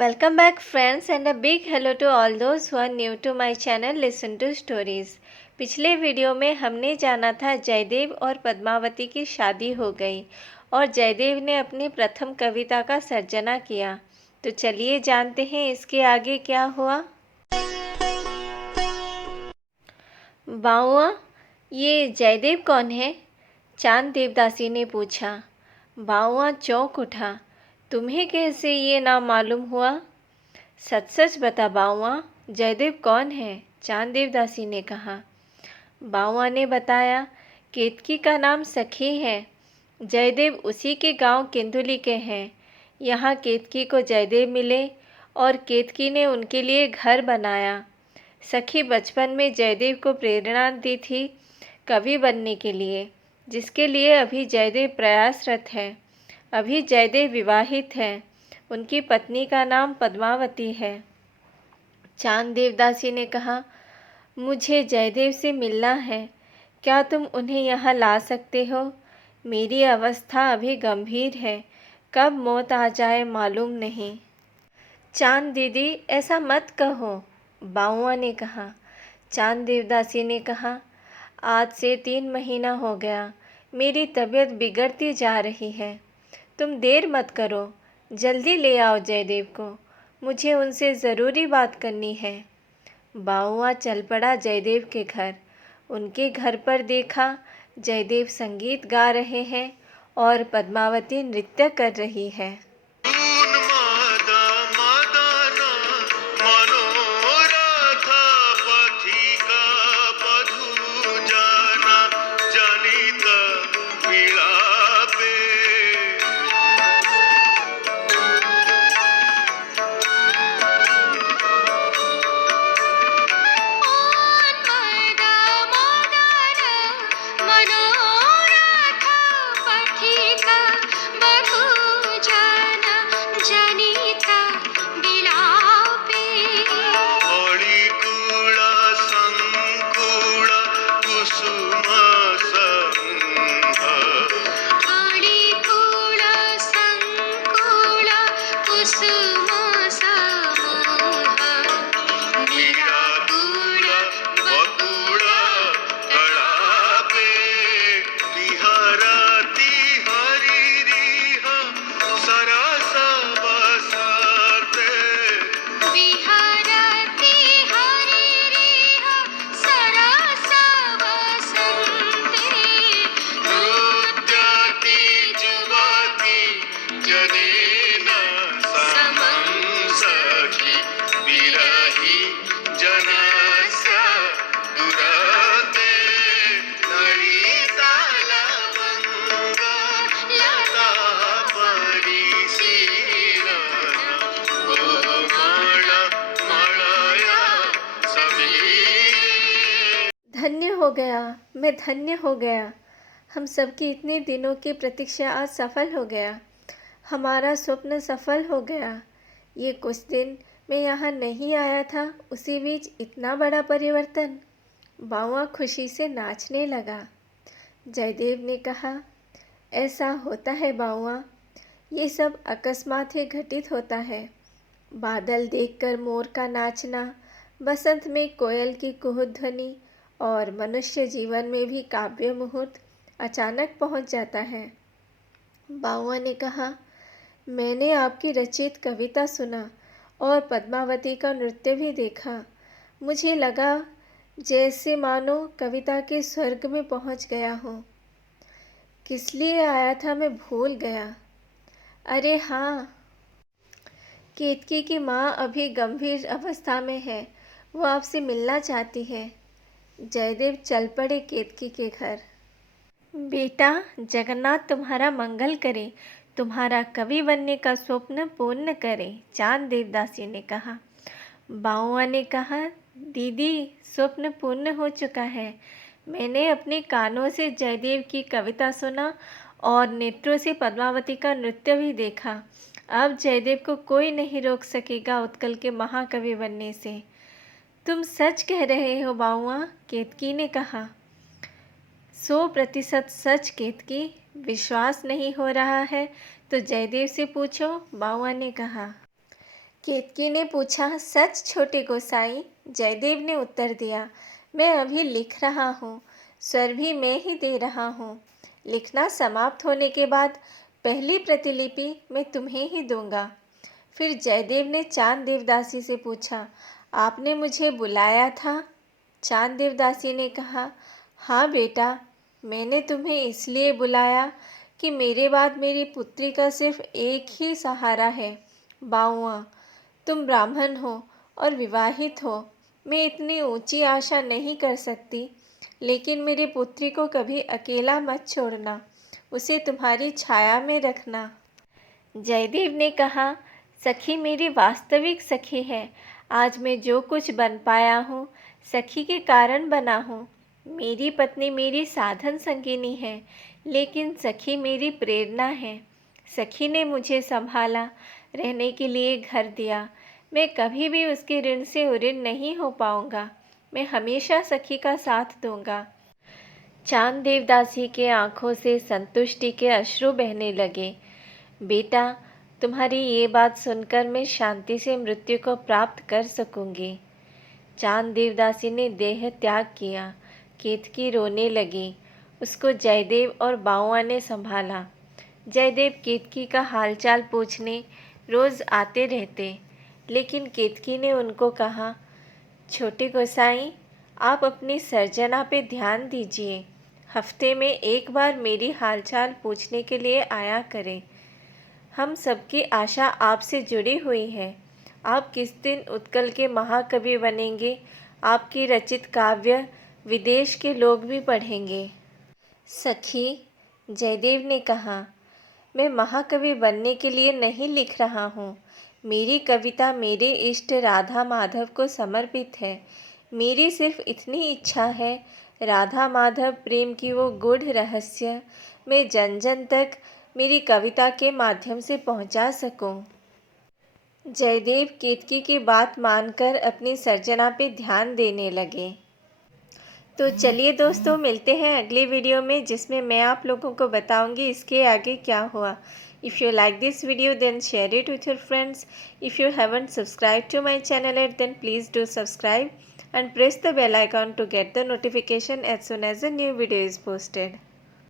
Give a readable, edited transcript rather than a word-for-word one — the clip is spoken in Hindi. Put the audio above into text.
Welcome back friends and a big hello to all those who are new to my channel Listen to Stories। पिछले वीडियो में हमने जाना था जयदेव और पद्मावती की शादी हो गई और जयदेव ने अपनी प्रथम कविता का सर्जना किया। तो चलिए जानते हैं इसके आगे क्या हुआ। बाउआ, ये जयदेव कौन है? चांद देवदासी ने पूछा। बाउआ चौंक उठा। तुम्हें कैसे ये नाम मालूम हुआ? सच सच बता बाउआ, जयदेव कौन है? चांद देवदासी ने कहा। बाउआ ने बताया, केतकी का नाम सखी है। जयदेव उसी के गांव केंदुली के हैं। यहाँ केतकी को जयदेव मिले और केतकी ने उनके लिए घर बनाया। सखी बचपन में जयदेव को प्रेरणा दी थी कवि बनने के लिए, जिसके लिए अभी जयदेव प्रयासरत है। अभी जयदेव विवाहित है। उनकी पत्नी का नाम पद्मावती है। चांद देवदासी ने कहा, मुझे जयदेव से मिलना है। क्या तुम उन्हें यहाँ ला सकते हो? मेरी अवस्था अभी गंभीर है। कब मौत आ जाए मालूम नहीं। चांद दीदी, ऐसा मत कहो, बाउआ ने कहा। चांद देवदासी ने कहा, आज से 3 महीना हो गया। मेरी तबीयत बिगड़ती जा रही है। तुम देर मत करो, जल्दी ले आओ जयदेव को। मुझे उनसे ज़रूरी बात करनी है। बाउआ चल पड़ा जयदेव के घर। उनके घर पर देखा जयदेव संगीत गा रहे हैं और पद्मावती नृत्य कर रही है। धन्य हो गया, मैं धन्य हो गया। हम सबकी इतने दिनों की प्रतीक्षा आज सफल हो गया। हमारा स्वप्न सफल हो गया। ये कुछ दिन मैं यहाँ नहीं आया था, उसी बीच इतना बड़ा परिवर्तन। बाउआ खुशी से नाचने लगा। जयदेव ने कहा, ऐसा होता है बाउआ, ये सब अकस्मात ही घटित होता है। बादल देखकर मोर का नाचना, बसंत में कोयल की कुहू ध्वनि और मनुष्य जीवन में भी काव्य मुहूर्त अचानक पहुंच जाता है। बाउआ ने कहा, मैंने आपकी रचित कविता सुना और पद्मावती का नृत्य भी देखा। मुझे लगा जैसे मानो कविता के स्वर्ग में पहुंच गया हूँ। किस लिए आया था मैं भूल गया। अरे हाँ, केतकी की माँ अभी गंभीर अवस्था में है। वो आपसे मिलना चाहती है। जयदेव चल पड़े केतकी के घर। बेटा, जगन्नाथ तुम्हारा मंगल करे, तुम्हारा कवि बनने का स्वप्न पूर्ण करे, चांद देवदासी ने कहा। बाउआ ने कहा, दीदी, स्वप्न पूर्ण हो चुका है। मैंने अपने कानों से जयदेव की कविता सुना और नेत्रों से पद्मावती का नृत्य भी देखा। अब जयदेव को कोई नहीं रोक सकेगा उत्कल के महाकवि बनने से। तुम सच कह रहे हो बाउआ, केतकी ने कहा। 100% सच केतकी। विश्वास नहीं हो रहा है तो जयदेव से पूछो, बाउआ ने कहा। केतकी ने पूछा, सच छोटे गोसाई? जयदेव ने उत्तर दिया, मैं अभी लिख रहा हूँ, स्वर भी मैं ही दे रहा हूँ। लिखना समाप्त होने के बाद पहली प्रतिलिपि मैं तुम्हें ही दूंगा। फिर जयदेव ने चांद देवदासी से पूछा, आपने मुझे बुलाया था? चांद देवदासी ने कहा, हाँ बेटा, मैंने तुम्हें इसलिए बुलाया कि मेरे बाद मेरी पुत्री का सिर्फ एक ही सहारा है, बाउआ। तुम ब्राह्मण हो और विवाहित हो। मैं इतनी ऊंची आशा नहीं कर सकती, लेकिन मेरी पुत्री को कभी अकेला मत छोड़ना, उसे तुम्हारी छाया में रखना। जयदेव ने कहा, सखी मेरी वास्तविक सखी है। आज मैं जो कुछ बन पाया हूँ, सखी के कारण बना हूँ। मेरी पत्नी मेरी साधन संगिनी है, लेकिन सखी मेरी प्रेरणा है। सखी ने मुझे संभाला, रहने के लिए घर दिया। मैं कभी भी उसके ऋण से उऋण नहीं हो पाऊंगा। मैं हमेशा सखी का साथ दूंगा। चांद देवदासी के आंखों से संतुष्टि के अश्रु बहने लगे। बेटा, तुम्हारी ये बात सुनकर मैं शांति से मृत्यु को प्राप्त कर सकूंगी। चांद देवदासी ने देह त्याग किया। केतकी रोने लगी। उसको जयदेव और बाउआ ने संभाला। जयदेव केतकी का हालचाल पूछने रोज आते रहते, लेकिन केतकी ने उनको कहा, छोटे गोसाई, आप अपनी सर्जना पे ध्यान दीजिए। हफ्ते में एक बार मेरी हालचाल पूछने के लिए आया करें। हम सबकी आशा आपसे जुड़ी हुई है। आप किस दिन उत्कल के महाकवि बनेंगे, आपकी रचित काव्य विदेश के लोग भी पढ़ेंगे। सखी, जयदेव ने कहा, मैं महाकवि बनने के लिए नहीं लिख रहा हूँ। मेरी कविता मेरे इष्ट राधा माधव को समर्पित है। मेरी सिर्फ इतनी इच्छा है, राधा माधव प्रेम की वो गूढ़ रहस्य मैं जन जन तक मेरी कविता के माध्यम से पहुंचा सकूं। जयदेव केतकी की बात मानकर अपनी सर्जना पे ध्यान देने लगे। तो चलिए दोस्तों, मिलते हैं अगले वीडियो में, जिसमें मैं आप लोगों को बताऊंगी इसके आगे क्या हुआ। If you like this video then share it with your friends. If you haven't subscribed to my channel yet, then please do subscribe and press the bell icon to get the notification as soon as a new video is posted.